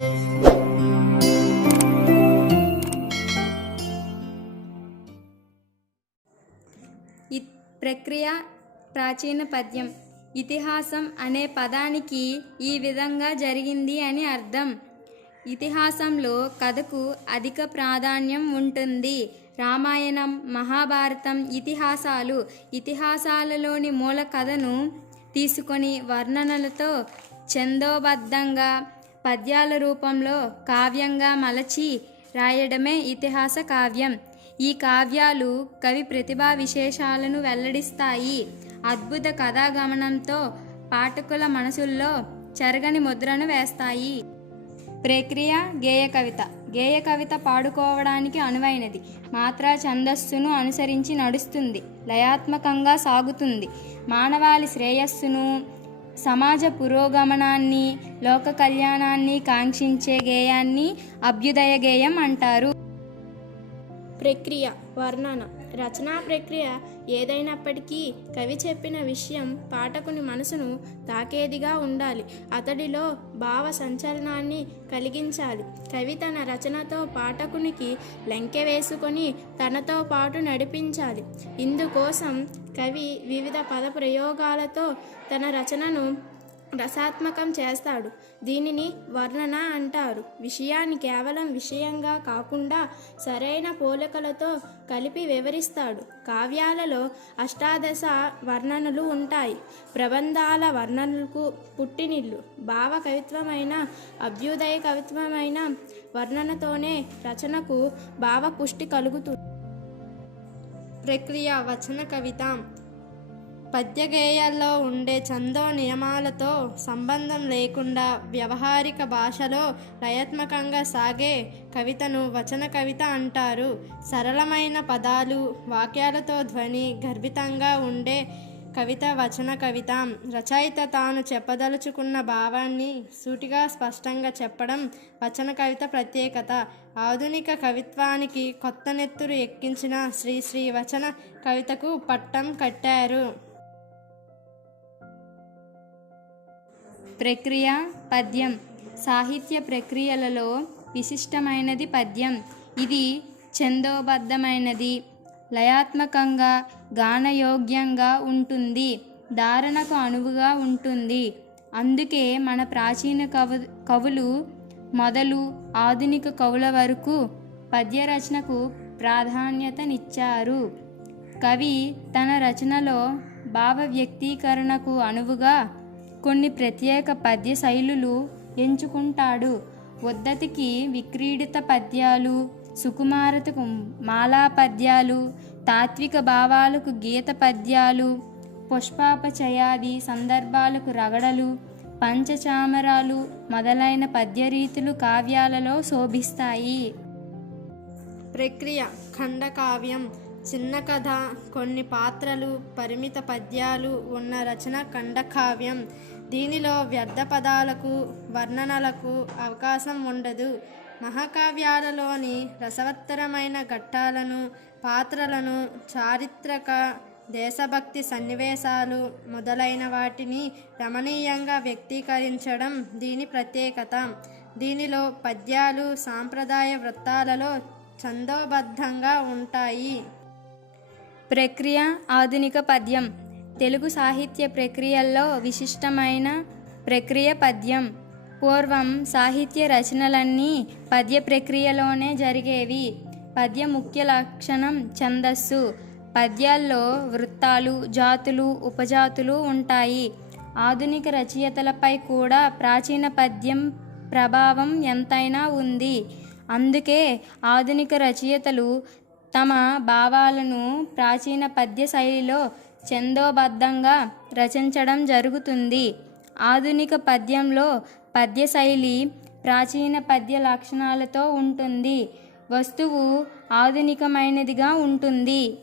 ప్రక్రియ ప్రాచీన పద్యం. ఇతిహాసం అనే పదానికి ఈ విధంగా జరిగింది అని అర్థం. ఇతిహాసంలో కథకు అధిక ప్రాధాన్యం ఉంటుంది. రామాయణం, మహాభారతం ఇతిహాసాలు. ఇతిహాసాలలోని మూల కథను తీసుకొని వర్ణనలతో ఛందోబద్ధంగా పద్యాల రూపంలో కావ్యంగా మలచి రాయడమే ఇతిహాస కావ్యం. ఈ కావ్యాలు కవి ప్రతిభా విశేషాలను వెల్లడిస్తాయి. అద్భుత కథాగమనంతో పాఠకుల మనసుల్లో చెరగని ముద్రను వేస్తాయి. ప్రక్రియ గేయ కవిత. గేయ కవిత పాడుకోవడానికి అనువైనది. మాత్రా ఛందస్సును అనుసరించి నడుస్తుంది. లయాత్మకంగా సాగుతుంది. మానవాళి శ్రేయస్సును, సమాజ పురోగమనాన్ని, లోక కళ్యాణాన్ని కాంక్షించే గేయాన్ని అభ్యుదయ గేయం అంటారు. ప్రక్రియ వర్ణన. రచనా ప్రక్రియ ఏదైనప్పటికీ కవి చెప్పిన విషయం పాఠకుని మనసును తాకేదిగా ఉండాలి. అతడిలో భావ సంచలనాన్ని కలిగించాలి. కవి తన రచనతో పాఠకునికి లెంకె వేసుకొని తనతో పాటు నడిపించాలి. ఇందుకోసం కవి వివిధ పద ప్రయోగాలతో తన రచనను రసాత్మకం చేస్తాడు. దీనిని వర్ణన అంటారు. విషయాన్ని కేవలం విషయంగా కాకుండా సరైన పోలికలతో కలిపి వివరిస్తాడు. కావ్యాలలో అష్టాదశ వర్ణనలు ఉంటాయి. ప్రబంధాల వర్ణనలకు పుట్టినిల్లు. భావ కవిత్వమైన, అభ్యుదయ కవిత్వమైన వర్ణనతోనే రచనకు భావ పుష్టి కలుగుతుంది. ప్రక్రియ వచన కవిత. పద్యగేయాల్లో ఉండే ఛందో నియమాలతో సంబంధం లేకుండా వ్యవహారిక భాషలో లయాత్మకంగా సాగే కవితను వచన కవిత అంటారు. సరళమైన పదాలు, వాక్యాలతో ధ్వని గర్భితంగా ఉండే కవిత వచన కవిత. రచయిత తాను చెప్పదలుచుకున్న భావాన్ని సూటిగా స్పష్టంగా చెప్పడం వచన కవిత ప్రత్యేకత. ఆధునిక కవిత్వానికి కొత్త నెత్తురు ఎక్కించిన శ్రీ వచన కవితకు పట్టం కట్టారు. ప్రక్రియ పద్యం. సాహిత్య ప్రక్రియలలో విశిష్టమైనది పద్యం. ఇది ఛందోబద్ధమైనది, లయాత్మకంగా, గానయోగ్యంగా ఉంటుంది, ధారణకు అనువుగా ఉంటుంది. అందుకే మన ప్రాచీన కవులు మొదలు ఆధునిక కవుల వరకు పద్య రచనకు ప్రాధాన్యతనిచ్చారు. కవి తన రచనలో భావ వ్యక్తీకరణకు అనువుగా కొన్ని ప్రత్యేక పద్య శైలులు ఎంచుకుంటాడు. ఉద్ధతికి విక్రీడిత పద్యాలు, సుకుమారతకు మాలా పద్యాలు, తాత్విక భావాలకు గీత పద్యాలు, పుష్పాపచయాది సందర్భాలకు రగడలు, పంచచామరాలు మొదలైన పద్యరీతులు కావ్యాలలో శోభిస్తాయి. ప్రక్రియ ఖండకావ్యం. చిన్న కథ, కొన్ని పాత్రలు, పరిమిత పద్యాలు ఉన్న రచన ఖండకావ్యం. దీనిలో వ్యర్థ పదాలకు, వర్ణనలకు అవకాశం ఉండదు. మహాకావ్యాలలోని రసవత్తరమైన ఘట్టాలను, పాత్రలను, చారిత్రక, దేశభక్తి సన్నివేశాలు మొదలైన వాటిని రమణీయంగా వ్యక్తీకరించడం దీని ప్రత్యేకత. దీనిలో పద్యాలు సాంప్రదాయ వృత్తాలలో ఛందోబద్ధంగా ఉంటాయి. ప్రక్రియ ఆధునిక పద్యం. తెలుగు సాహిత్య ప్రక్రియల్లో విశిష్టమైన ప్రక్రియ పద్యం. పూర్వం సాహిత్య రచనలన్నీ పద్య ప్రక్రియలోనే జరిగేవి. పద్య ముఖ్య లక్షణం ఛందస్సు. పద్యాల్లో వృత్తాలు, జాతులు, ఉపజాతులు ఉంటాయి. ఆధునిక రచయితలపై కూడా ప్రాచీన పద్యం ప్రభావం ఎంతైనా ఉంది. అందుకే ఆధునిక రచయితలు తమ భావాలను ప్రాచీన పద్య శైలిలో ఛందోబద్ధంగా రచించడం జరుగుతుంది. ఆధునిక పద్యంలో పద్య శైలి ప్రాచీన పద్య లక్షణాలతో ఉంటుంది. వస్తువు ఆధునికమైనదిగా ఉంటుంది.